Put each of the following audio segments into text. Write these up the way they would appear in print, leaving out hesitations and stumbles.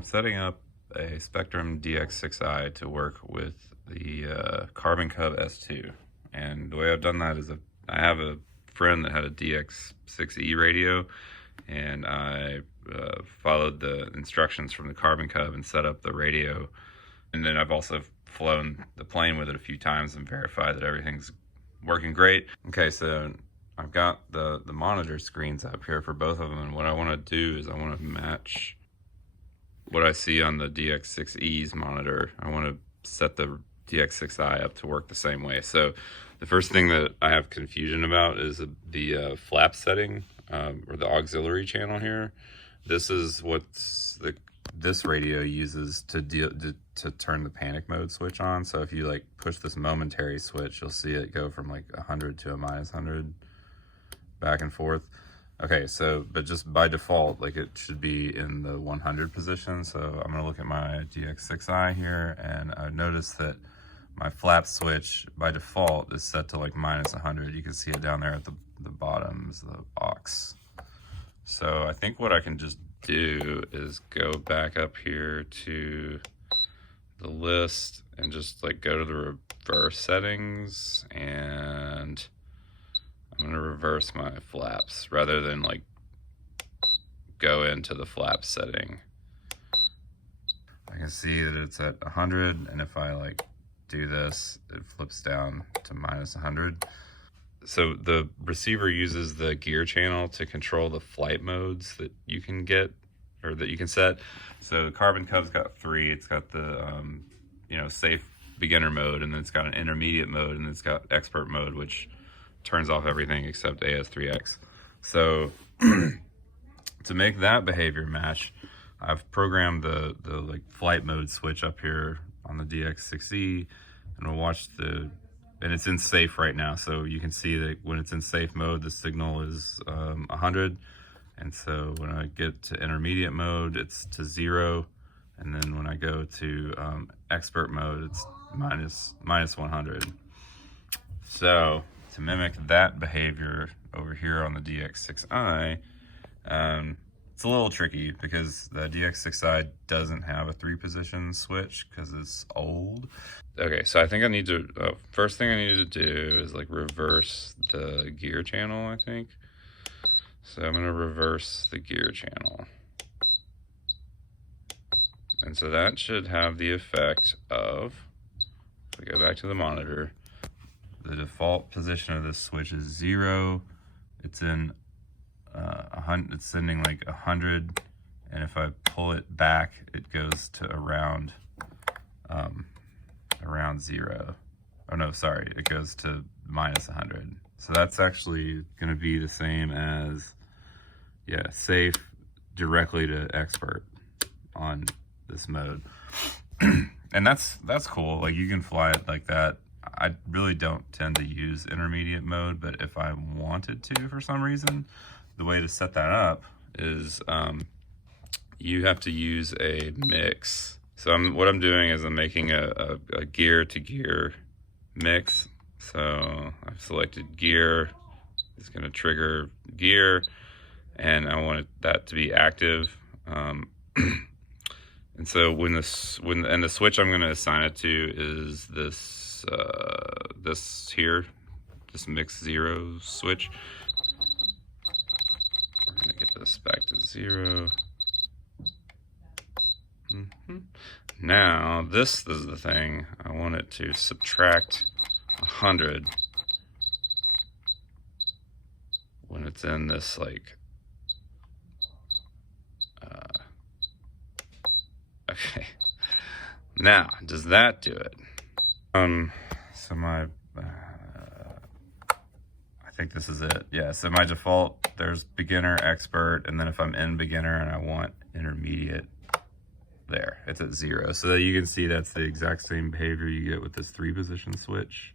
I'm setting up a Spektrum DX6i to work with the Carbon Cub S2. And the way I've done that is I have a friend that had a DX6i radio, and I followed the instructions from the Carbon Cub and set up the radio. And then I've also flown the plane with it a few times and verified that everything's working great. Okay, so I've got the monitor screens up here for both of them, and what I want to do is I want to match what I see on the DX6i's monitor. I want to set the DX6i up to work the same way. So the first thing that I have confusion about is the flap setting, or the auxiliary channel here. This is what this radio uses to turn the panic mode switch on. So if you like push this momentary switch, you'll see it go from like 100 to a -100 back and forth. Okay, so but just by default, like it should be in the 100 position. So I'm gonna look at my DX6i here, and I notice that my flap switch by default is set to like -100. You can see it down there at the bottoms, the aux. So I think what I can just do is go back up here to the list and just like go to the reverse settings, and I'm gonna reverse my flaps rather than like go into the flap setting. I can see that it's at 100, and if I like do this, it flips down to -100. So the receiver uses the gear channel to control the flight modes that you can get, or that you can set. So the Carbon Cub's got 3. It's got the safe beginner mode, and then it's got an intermediate mode, and it's got expert mode, which turns off everything except AS3X. So to make that behavior match, I've programmed the like flight mode switch up here on the DX6i, and we'll watch and it's in safe right now. So you can see that when it's in safe mode, the signal is 100. And so when I get to intermediate mode, it's to 0. And then when I go to expert mode, it's minus 100. So to mimic that behavior over here on the DX6i, it's a little tricky because the DX6i doesn't have a 3-position switch because it's old. Okay, so I think I need to, first thing I need to do is like reverse the gear channel, I think. So I'm gonna reverse the gear channel. And so that should have the effect of, if we go back to the monitor, the default position of this switch is 0. It's in 100, it's sending like 100, and if I pull it back, it goes to around 0. Oh no, sorry, it goes to -100. So that's actually going to be the same as, yeah, safe directly to expert on this mode. And that's cool. Like you can fly it like that. I really don't tend to use intermediate mode, but if I wanted to for some reason, the way to set that up is you have to use a mix. So what I'm doing is I'm making a gear to gear mix. So I've selected gear. It's going to trigger gear, and I want that to be active. And so the switch I'm going to assign it to is this here, this mix 0 switch. We're going to get this back to 0. Now this is the thing. I want it to subtract 100 when it's in this like okay, now does that do it? So my I think this is it. Yeah, so my default, there's beginner, expert, and then if I'm in beginner and I want intermediate, there, it's at 0. So that you can see that's the exact same behavior you get with this 3-position switch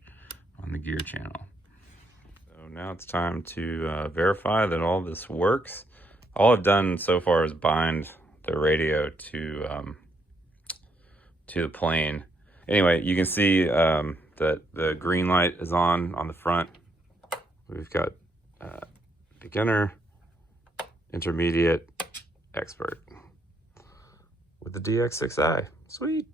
on the gear channel. So now it's time to verify that all this works. All I've done so far is bind the radio to the plane. Anyway, you can see that the green light is on the front. We've got beginner, intermediate, expert. With the DX6i. Sweet.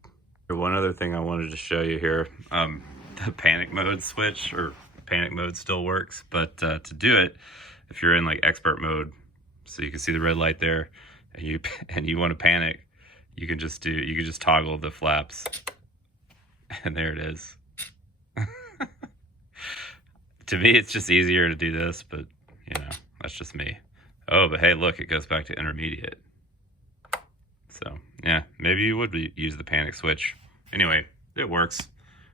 One other thing I wanted to show you here, the panic mode switch, or panic mode still works, but to do it, if you're in like expert mode, so you can see the red light there, and you want to panic, you can just toggle the flaps, and there it is. To me, it's just easier to do this, but you know, that's just me. Oh, but hey, look, it goes back to intermediate. So yeah, maybe you would use the panic switch. Anyway, it works.